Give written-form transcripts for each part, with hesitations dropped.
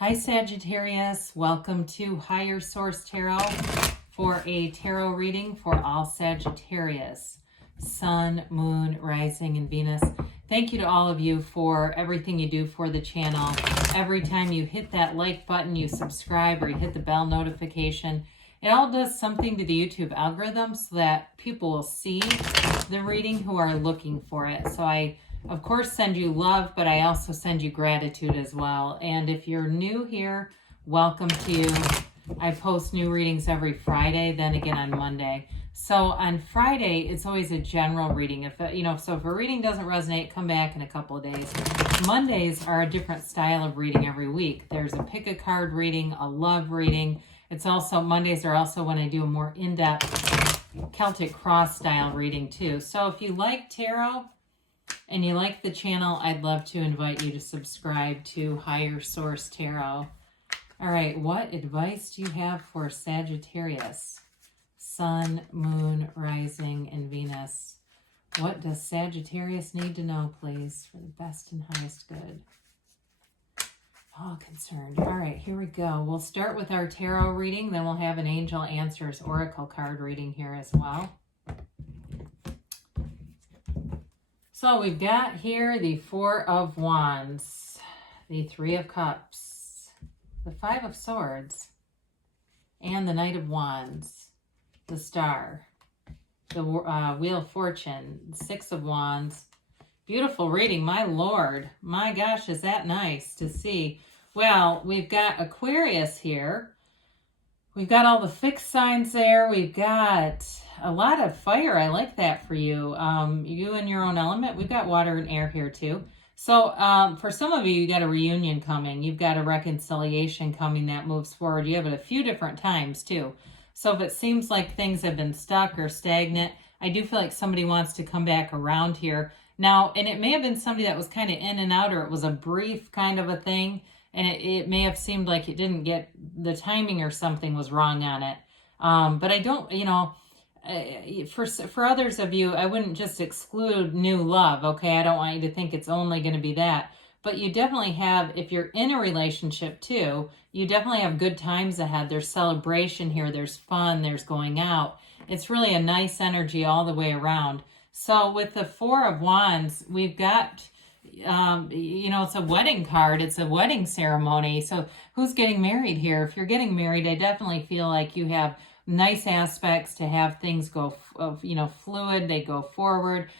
Hi Sagittarius, welcome to Higher Source Tarot for a tarot reading for all Sagittarius, Sun, Moon, Rising, and Venus. Thank you to all of you for everything you do for the channel. Every time you hit that like button, you subscribe, or you hit the bell notification, it all does something to the YouTube algorithm so that people will see the reading who are looking for it. So I of course send you love, but I also send you gratitude as well. And if you're new here, welcome to you. I post new readings every Friday, then again on Monday. So on Friday, it's always a general reading. If a reading doesn't resonate, come back in a couple of days. Mondays are a different style of reading every week. There's a pick a card reading, a love reading. Mondays are also when I do a more in-depth Celtic cross style reading too. So if you like tarot and you like the channel, I'd love to invite you to subscribe to Higher Source Tarot. All right, what advice do you have for Sagittarius? Sun, Moon, Rising, and Venus. What does Sagittarius need to know, please, for the best and highest good? All concerned. All right, here we go. We'll start with our tarot reading, then we'll have an Angel Answers Oracle card reading here as well. So we've got here the Four of Wands, the Three of Cups, the Five of Swords, and the Knight of Wands, the Star, the Wheel of Fortune, Six of Wands. Beautiful reading, my Lord. My gosh, is that nice to see. Well, we've got Aquarius here. We've got all the fixed signs there. We've got a lot of fire. I like that for you. You in your own element. We've got water and air here too. So for some of you, you got a reunion coming. You've got a reconciliation coming that moves forward. You have it a few different times too. So if it seems like things have been stuck or stagnant, I do feel like somebody wants to come back around here. Now, and it may have been somebody that was kind of in and out, or it was a brief kind of a thing. And it may have seemed like it didn't get the timing, or something was wrong on it. But I don't, for others of you, I wouldn't just exclude new love, okay? I don't want you to think it's only going to be that. But you definitely have, if you're in a relationship too, you definitely have good times ahead. There's celebration here. There's fun. There's going out. It's really a nice energy all the way around. So with the Four of Wands, we've got... it's a wedding card. It's a wedding ceremony. So who's getting married here? If you're getting married, I definitely feel like you have nice aspects to have things go, fluid. They go forward.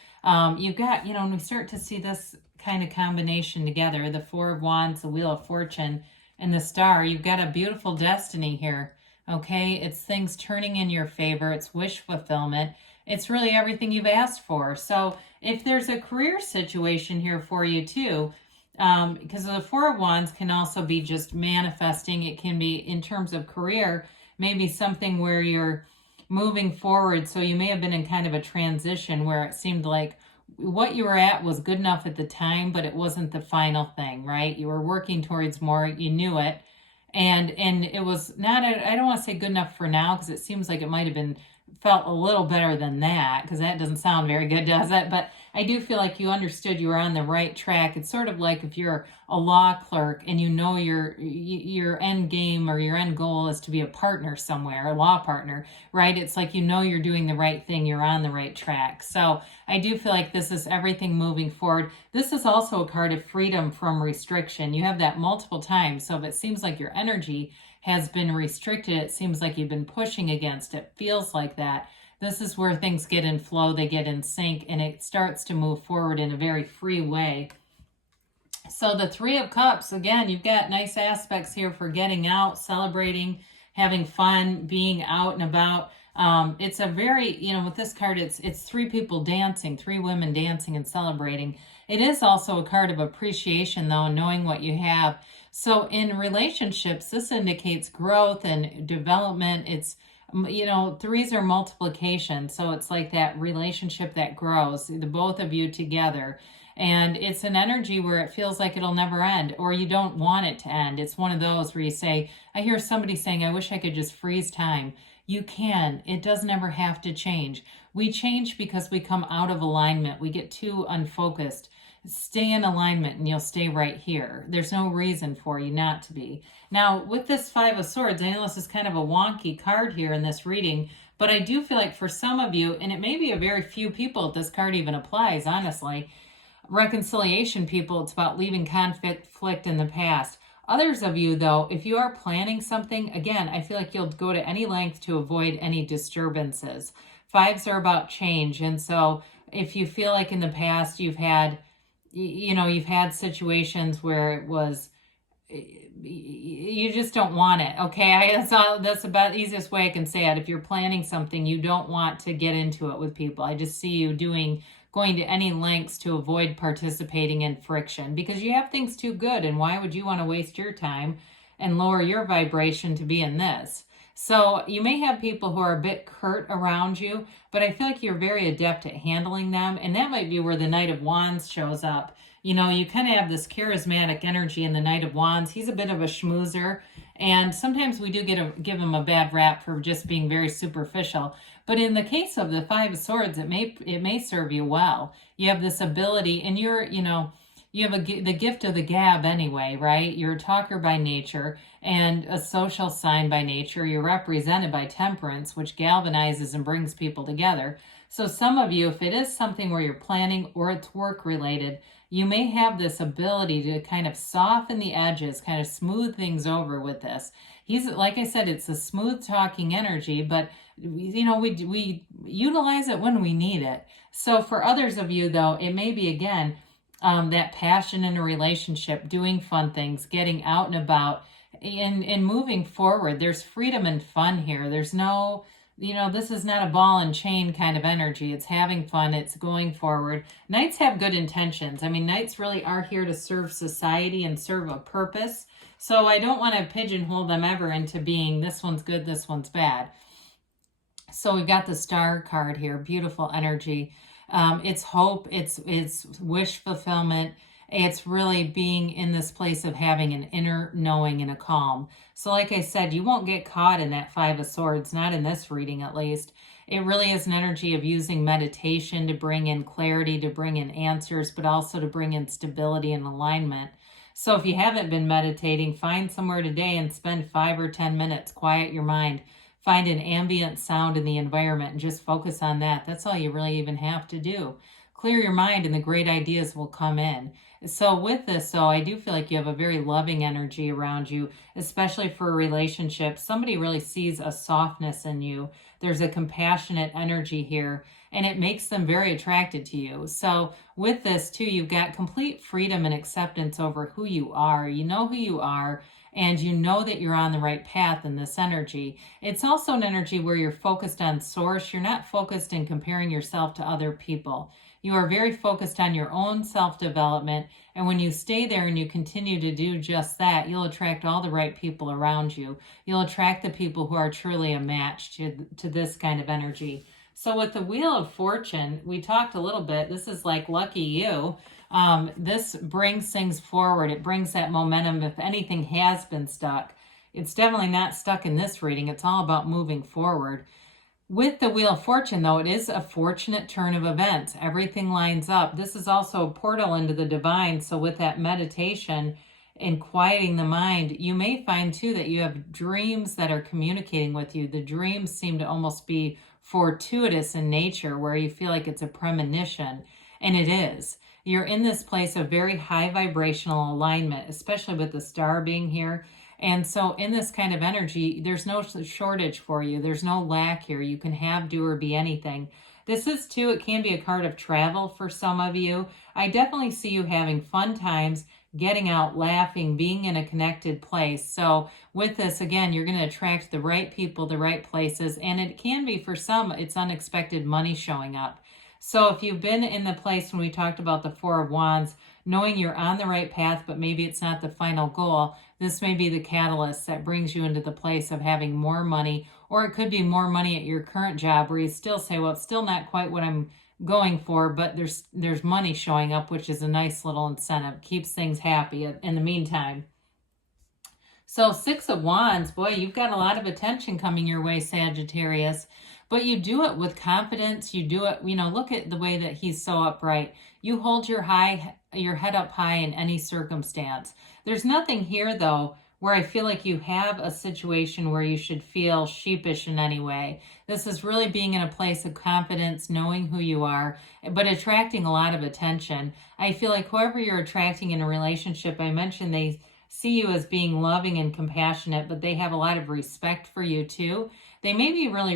You've got, when we start to see this kind of combination together, the Four of Wands, the Wheel of Fortune, and the Star, you've got a beautiful destiny here. Okay. It's things turning in your favor. It's wish fulfillment. It's really everything you've asked for. So if there's a career situation here for you too, because the Four of Wands can also be just manifesting. It can be in terms of career, maybe something where you're moving forward. So you may have been in kind of a transition where it seemed like what you were at was good enough at the time, but it wasn't the final thing, right? You were working towards more, you knew it. And it was not, I don't want to say good enough for now, because it seems like it might have been felt a little better than that, because that doesn't sound very good, does it? But I do feel like you understood you were on the right track. It's sort of like if you're a law clerk and you know your end game or your end goal is to be a partner somewhere, a law partner, right? It's like you're doing the right thing. You're on the right track. So I do feel like this is everything moving forward. This is also a card of freedom from restriction. You have that multiple times. So if it seems like your energy has been restricted, it seems like you've been pushing against it, feels like that. This is where things get in flow, they get in sync, and it starts to move forward in a very free way. So the Three of Cups, again, you've got nice aspects here for getting out, celebrating, having fun, being out and about. It's a very, with this card, it's three people dancing, three women dancing and celebrating. It is also a card of appreciation, though, knowing what you have. So in relationships, this indicates growth and development. It's, threes are multiplication. So it's like that relationship that grows, the both of you together. And it's an energy where it feels like it'll never end, or you don't want it to end. It's one of those where you say, I hear somebody saying, I wish I could just freeze time. You can. It doesn't ever have to change. We change because we come out of alignment. We get too unfocused. stay in alignment and you'll stay right here. There's no reason for you not to be. Now, with this Five of Swords, I know this is kind of a wonky card here in this reading, but I do feel like for some of you, and it may be a very few people this card even applies, honestly, reconciliation people, it's about leaving conflict in the past. Others of you, though, if you are planning something, again, I feel like you'll go to any length to avoid any disturbances. Fives are about change. And so if you feel like in the past you've had, you've had situations where it was, you just don't want it. Okay. That's about the easiest way I can say it. If you're planning something, you don't want to get into it with people. I just see you going to any lengths to avoid participating in friction because you have things too good. And why would you want to waste your time and lower your vibration to be in this? So you may have people who are a bit curt around you, but I feel like you're very adept at handling them. And that might be where the Knight of Wands shows up. You kind of have this charismatic energy in the Knight of Wands. He's a bit of a schmoozer. And sometimes we do give him a bad rap for just being very superficial. But in the case of the Five of Swords, it may serve you well. You have this ability, and you have the gift of the gab anyway, right? You're a talker by nature and a social sign by nature. You're represented by Temperance, which galvanizes and brings people together. So some of you, if it is something where you're planning or it's work related, you may have this ability to kind of soften the edges, kind of smooth things over with this. He's, like I said, it's a smooth talking energy, but we utilize it when we need it. So for others of you, though, it may be, again, that passion in a relationship, doing fun things, getting out and about, and moving forward. There's freedom and fun here. There's no, this is not a ball and chain kind of energy. It's having fun. It's going forward. Knights have good intentions. I mean, Knights really are here to serve society and serve a purpose. So I don't want to pigeonhole them ever into being this one's good, this one's bad. So we've got the Star card here. Beautiful energy. It's hope. It's wish fulfillment. It's really being in this place of having an inner knowing and a calm. So like I said, you won't get caught in that Five of Swords, not in this reading at least. It really is an energy of using meditation to bring in clarity, to bring in answers, but also to bring in stability and alignment. So if you haven't been meditating, find somewhere today and spend 5 or 10 minutes, quiet your mind. Find an ambient sound in the environment and just focus on that. That's all you really even have to do. Clear your mind and the great ideas will come in. So with this, though, I do feel like you have a very loving energy around you, especially for a relationship. Somebody really sees a softness in you. There's a compassionate energy here, and it makes them very attracted to you. So with this, too, you've got complete freedom and acceptance over who you are. You know who you are, and you know that you're on the right path in this energy. It's also an energy where you're focused on source. You're not focused in comparing yourself to other people. You are very focused on your own self-development, and when you stay there and you continue to do just that, you'll attract all the right people around you. You'll attract the people who are truly a match to this kind of energy. So with the Wheel of Fortune, we talked a little bit. This is like lucky you. This brings things forward. It brings that momentum. If anything has been stuck, it's definitely not stuck in this reading. It's all about moving forward. With the Wheel of Fortune, though, it is a fortunate turn of events. Everything lines up. This is also a portal into the divine. So with that meditation and quieting the mind, you may find, too, that you have dreams that are communicating with you. The dreams seem to almost be fortuitous in nature, where you feel like it's a premonition, and it is. You're in this place of very high vibrational alignment, especially with the Star being here. And so in this kind of energy, there's no shortage for you. There's no lack here. You can have, do, or be anything. This is, too, it can be a card of travel for some of you. I definitely see you having fun times, getting out, laughing, being in a connected place. So with this, again, you're going to attract the right people, the right places. And it can be, for some, it's unexpected money showing up. So if you've been in the place when we talked about the Four of Wands, knowing you're on the right path, but maybe it's not the final goal, this may be the catalyst that brings you into the place of having more money, or it could be more money at your current job where you still say, well, it's still not quite what I'm going for, but there's money showing up, which is a nice little incentive, keeps things happy in the meantime. So 6 of Wands, boy, you've got a lot of attention coming your way, Sagittarius. But you do it with confidence. You do it, look at the way that he's so upright. You hold your your head up high in any circumstance. There's nothing here, though, where I feel like you have a situation where you should feel sheepish in any way. This is really being in a place of confidence, knowing who you are, but attracting a lot of attention. I feel like whoever you're attracting in a relationship, I mentioned they see you as being loving and compassionate, but they have a lot of respect for you too. They may be really,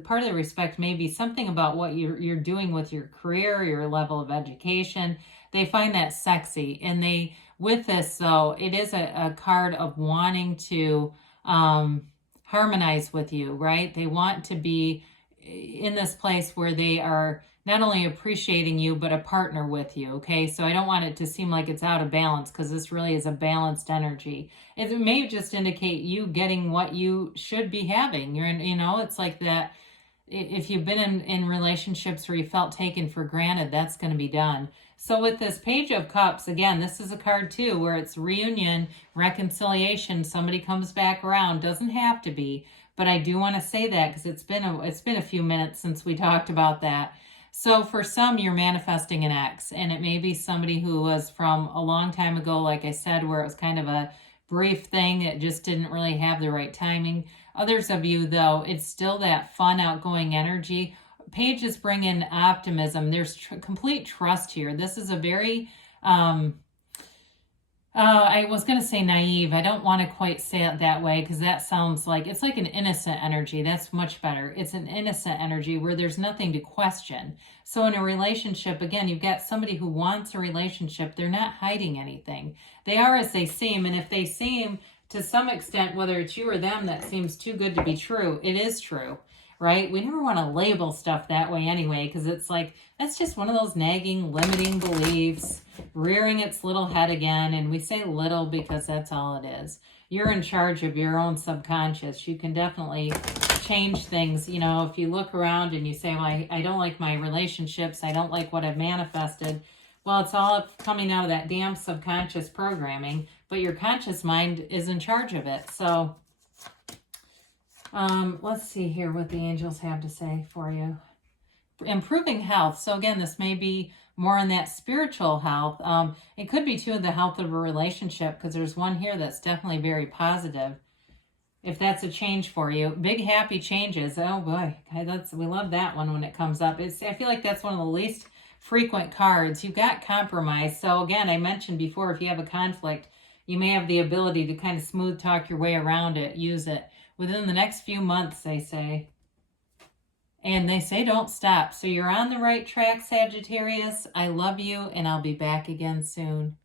part of the respect may be something about what you're doing with your career, your level of education. They find that sexy. And they, with this though, it is a card of wanting to harmonize with you, right? They want to be in this place where they are not only appreciating you, but a partner with you, okay? So I don't want it to seem like it's out of balance, because this really is a balanced energy. It may just indicate you getting what you should be having. You're in, it's like that. If you've been in relationships where you felt taken for granted, that's going to be done. So with this Page of Cups, again, this is a card too, where it's reunion, reconciliation, somebody comes back around. Doesn't have to be, but I do want to say that because it's been a few minutes since we talked about that. So for some, you're manifesting an ex, and it may be somebody who was from a long time ago, like I said, where it was kind of a brief thing. It just didn't really have the right timing. Others of you, though, it's still that fun, outgoing energy. Pages bring in optimism. There's complete trust here. This is a very, I was going to say naive. I don't want to quite say it that way, because that sounds like, it's like an innocent energy. That's much better. It's an innocent energy where there's nothing to question. So in a relationship, again, you've got somebody who wants a relationship. They're not hiding anything. They are as they seem. And if they seem to some extent, whether it's you or them, that seems too good to be true, it is true. Right? We never want to label stuff that way anyway, because it's like, that's just one of those nagging, limiting beliefs, rearing its little head again. And we say little because that's all it is. You're in charge of your own subconscious. You can definitely change things. If you look around and you say, well, I don't like my relationships, I don't like what I've manifested. Well, it's all coming out of that damn subconscious programming, but your conscious mind is in charge of it. So let's see here what the angels have to say for you. Improving health. So again, this may be more in that spiritual health. It could be too the health of a relationship, because there's one here that's definitely very positive. If that's a change for you, big happy changes. Oh boy, we love that one when it comes up. I feel like that's one of the least frequent cards. You've got compromise. So again, I mentioned before, if you have a conflict, you may have the ability to kind of smooth talk your way around it, use it within the next few months, they say. And they say don't stop. So you're on the right track, Sagittarius. I love you, and I'll be back again soon.